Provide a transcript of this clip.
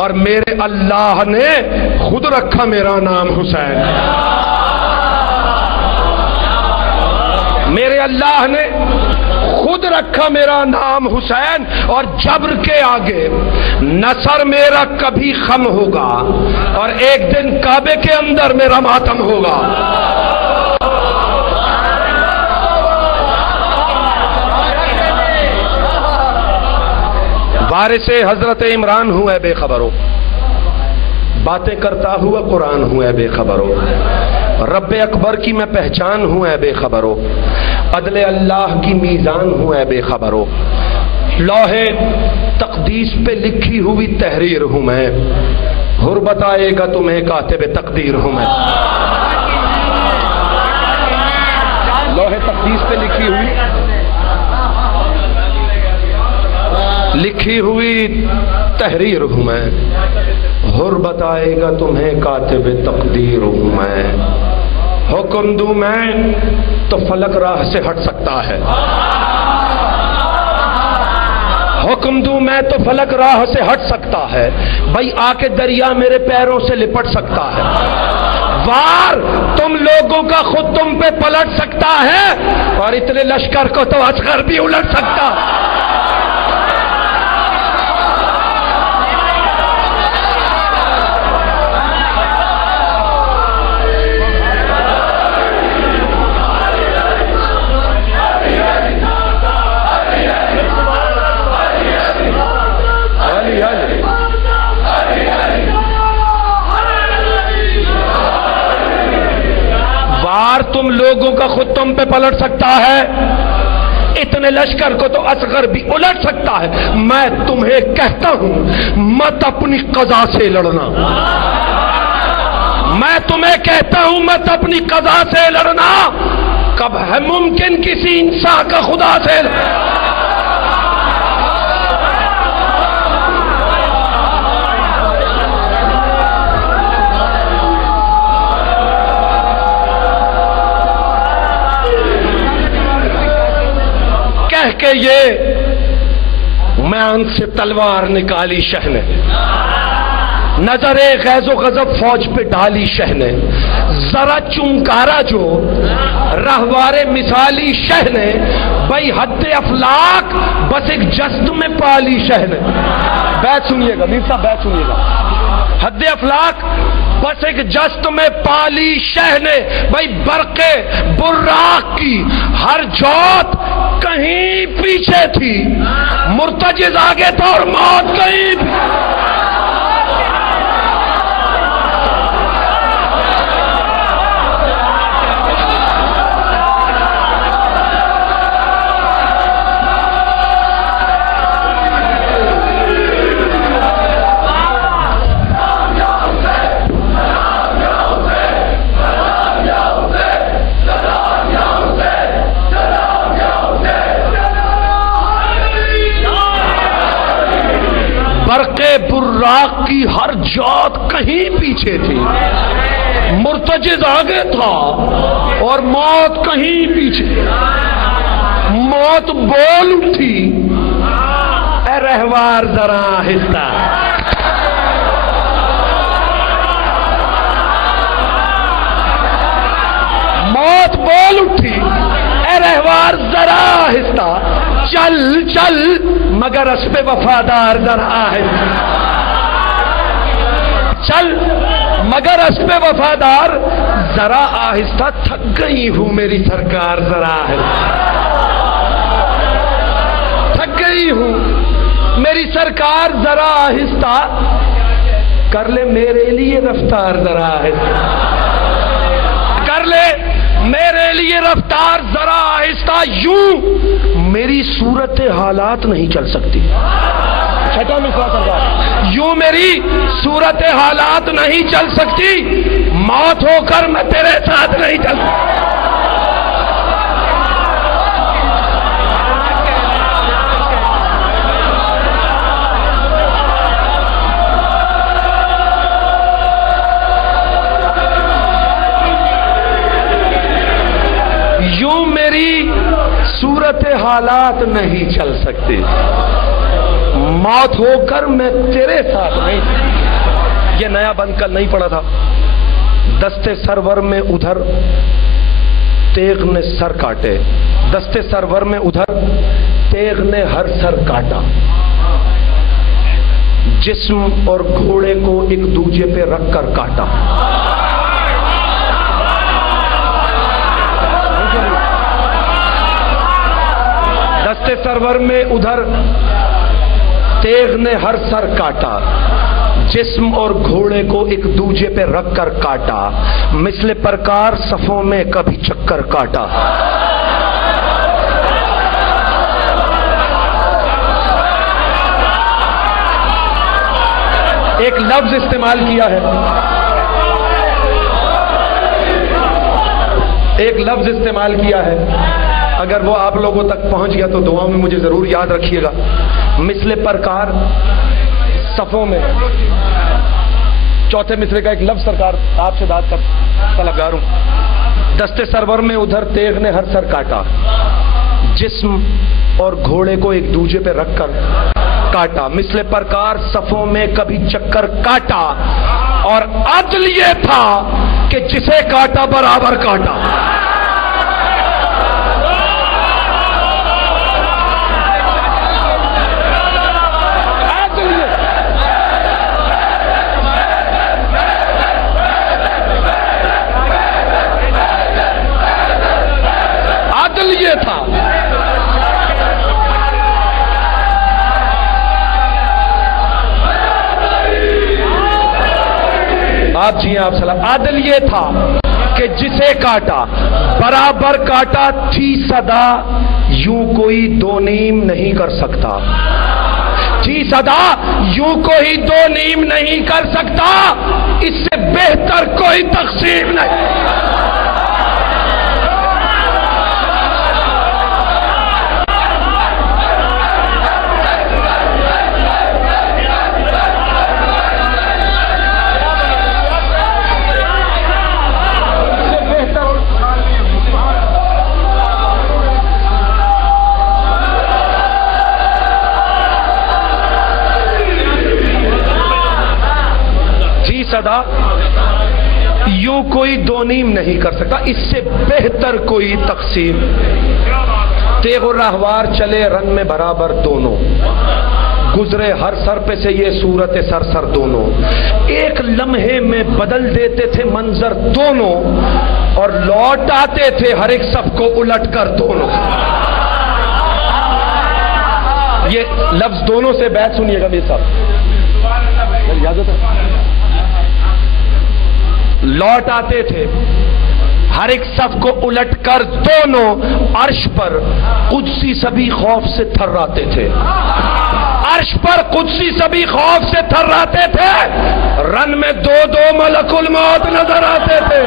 اور میرے اللہ نے خود رکھا میرا نام حسین. میرے اللہ نے خود رکھا میرا نام حسین. اور جبر کے آگے نصر میرا کبھی خم ہوگا اور ایک دن کعبے کے اندر میرا ماتم ہوگا. وارث حضرت عمران ہوں اے بے خبرو، باتیں کرتا ہوا قرآن ہوں اے بے خبرو، رب اکبر کی میں پہچان ہوں اے بے خبرو، عدل اللہ کی میزان ہوں اے بے خبرو، لوح تقدیس پہ لکھی ہوئی تحریر ہوں میں، حر بتائے گا تمہیں کاتب تقدیر ہوں میں. لوح تقدیس پہ لکھی ہوئی تحریر ہوں میں، حر بتائے گا تمہیں کاتب تقدیر ہوں میں. حکم دوں میں تو فلک راہ سے ہٹ سکتا ہے، حکم دوں میں تو فلک راہ سے ہٹ سکتا ہے، بھائی آ کے دریا میرے پیروں سے لپٹ سکتا ہے. وار تم لوگوں کا خود تم پہ پلٹ سکتا ہے، اور اتنے لشکر کو تو اصغر بھی الٹ سکتا. تم لوگوں کا خود تم پہ پلٹ سکتا ہے، اتنے لشکر کو تو اصغر بھی الٹ سکتا ہے. میں تمہیں کہتا ہوں مت اپنی قضا سے لڑنا، میں تمہیں کہتا ہوں مت اپنی قضا سے لڑنا. کب ہے ممکن کسی انسان کا خدا سے کہ یہ میں ان سے تلوار نکالی شہ نے، نظر غیظ و غضب فوج پہ ڈالی شہ نے، ذرا چنکارا جو رہوار مثالی شہ نے، بھائی حد افلاک بس ایک جست میں پالی شہ نے. بیت سنیے گا میر صاحب، بیت سنیے گا. حد افلاک بس ایک جست میں پالی شہ نے، بھائی برق براق کی ہر جوت کہیں پیچھے تھی، مرتجز آگے تھا اور موت کہیں بھی. برق براق کی ہر جوت کہیں پیچھے تھی، مرتجز آگے تھا اور موت کہیں پیچھے. موت بول اٹھی اے رہوار ذرا آہستہ، موت بول اٹھی اے رہوار ذرا آہستہ، چل چل مگر اسب وفادار ذرا آہستہ، چل مگر اسب وفادار ذرا آہستہ، تھک گئی ہوں میری سرکار ذرا آہستہ، تھک گئی ہوں میری سرکار ذرا آہستہ، کر لے میرے لیے رفتار ذرا آہستہ، کر لے میرے لیے رفتار ذرا آہستہ. یوں میری صورت حالات نہیں چل سکتی، چھٹا مصرع سرکار، یوں میری صورت حالات نہیں چل سکتی، موت ہو کر میں تیرے ساتھ نہیں چل سکتی. صورت حالات نہیں چل سکتی، موت ہو کر میں تیرے ساتھ نہیں تھا. یہ نیا بند کل نہیں پڑا تھا. دستے سرور میں ادھر تیغ نے سر کاٹے. دستے سرور میں ادھر تیغ نے ہر سر کاٹا. جسم اور گھوڑے کو ایک دوجے پہ رکھ کر کاٹا. دستے سرور میں ادھر تیغ نے ہر سر کاٹا. جسم اور گھوڑے کو ایک دوجے پہ رکھ کر کاٹا. مثل پرکار صفوں میں کبھی چکر کاٹا. ایک لفظ استعمال کیا ہے, ایک لفظ استعمال کیا ہے. اگر وہ آپ لوگوں تک پہنچ گیا تو دعاؤں میں مجھے ضرور یاد رکھیے گا. مثل پرکار صفوں میں, چوتھے مصرے کا ایک لفظ سرکار آپ سے داد کر طلبگار ہوں. دستے سرور میں ادھر تیغ نے ہر سر کاٹا. جسم اور گھوڑے کو ایک دوجے پہ رکھ کر کاٹا. مثل پرکار صفوں میں کبھی چکر کاٹا. اور عدل یہ تھا کہ جسے کاٹا برابر کاٹا. عدل یہ تھا. آپ جی آپ سلام. عدل یہ تھا کہ جسے کاٹا برابر کاٹا. تھی صدا یوں کوئی دو نیم نہیں کر سکتا. تھی صدا یوں کوئی دو نیم نہیں کر سکتا. اس سے بہتر کوئی تقسیم نہیں. صدا یوں کوئی دو نیم نہیں کر سکتا. اس سے بہتر کوئی تقسیم. تیغ و رہوار چلے رنگ میں برابر دونوں. گزرے ہر سر پہ سے یہ صورت سر سر دونوں. ایک لمحے میں بدل دیتے تھے منظر دونوں. اور لوٹ آتے تھے ہر ایک صف کو الٹ کر دونوں. یہ لفظ دونوں سے بیت سنیے گا میرے صاحب. اجازت ہے. لوٹ آتے تھے ہر ایک صف کو الٹ کر دونوں. عرش پر قدسی سبھی خوف سے تھراتے تھے. عرش پر قدسی سبھی خوف سے تھراتے تھے. رن میں دو دو ملک الموت نظر آتے تھے.